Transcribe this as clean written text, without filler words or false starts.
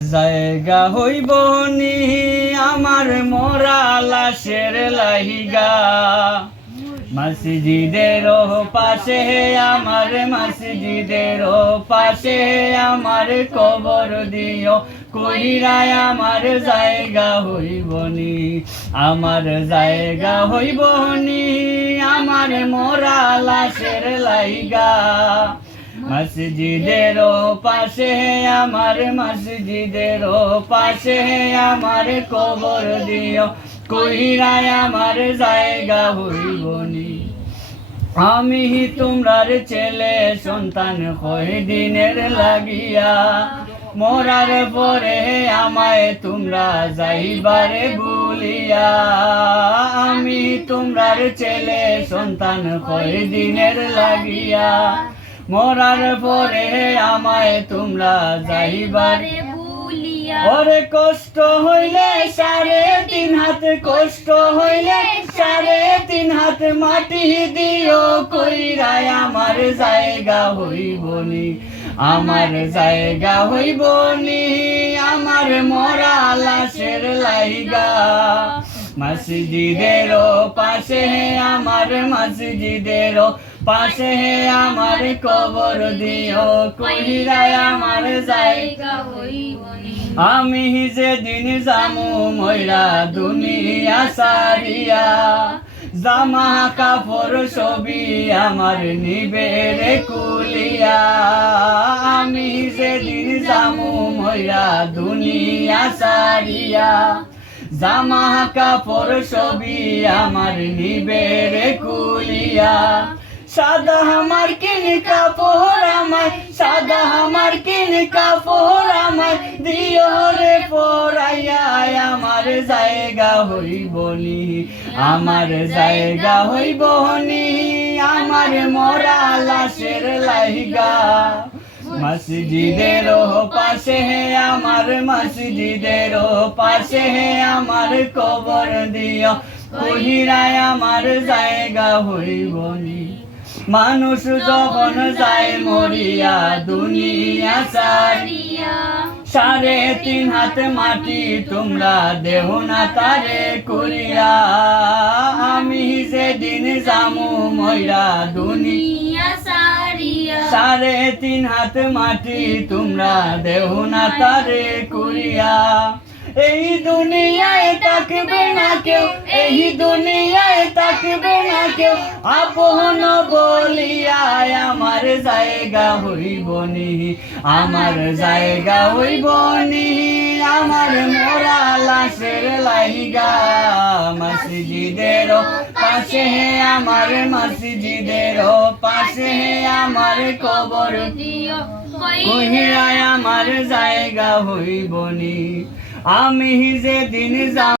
জায়গা হইব নি আমার মরা লাশের লাহিগা, মসজিদের পাশে আমার, মসজিদের পাশে আমার কবর দিও, কইরায় আমার জায়গা হইব নি, আমার জায়গা হইব নি আমার মরা লাশের লাহিগা, মসজিদের পাশে আমার, মসজিদের পাশে আমার কবর দিও, কইরায় আমার জায়গা হইব নি। আমি তোমরার ছেলে সন্তান কয়দিনের লাগিয়া, মরার পরে আমায় তোমরা যাইবারে ভুলিয়া, আমি তোমরার ছেলে সন্তান কয়দিনের লাগিয়া, মরার পরে আমায় তোমরা যাইবারে ভুলিয়া। ওরে কষ্ট হইলে 3.5 হাত, কষ্ট হইলে 3.5 হাত মাটি দিও, কইরায় আমার জায়গা হইব নি, আমার জায়গা হইব নি আমার মরা লাশের লাইগা, মসজিদের পাশে আমার, মসজিদের পাশে আমার কবর দিও, কইরায় আমার জায়গা হইব নি। আমি যেদিন যামু মইরা দুনিয়া সারিয়া, জামা কাপড় সবই আমার নিবে রে কুলিয়া, আমি যেদিন যামু মইরা দুনিয়া সারিয়া, জামা কাপড় সবই আমার নিবে রে কুলিয়া, সাদা আমার কিন কাপড় আমায়, সাদা আমার কিন কাপড় আমায় দিও রে পরাইয়া, আমার জায়গা হইব নি, আমার জায়গা হইব নি আমার মরা লাশের লাইগা, মসজিদের পাশে আমার, মসজিদের পাশে আমার কবর দিও, কইরায় আমার জায়গা হইব নি। মানুষ যখন যায় মরিয়া দুনিয়া সারিয়া, 3.5 হাত মাটি তোমরা দেহ না তারে করিয়া, আমি যেদিন যামু মইরা দুনিয়া সারিয়া, 3.5 হাত মাটি তোমরা দেহ না তারে করিয়া, এই দুনিয়ায় থাকবে না কেউ, এই দুনিয়ায় থাকবে না কেউ আপন বলিয়া, আমার জায়গা হইব নি, আমার জায়গা হইব নি আমার মরা লাশের লাইগা, মসজিদের পাশে আমার, মসজিদের পাশে আমার কবর দিও, কইরায় আমার জায়গা হইব নি। আমি যেদিন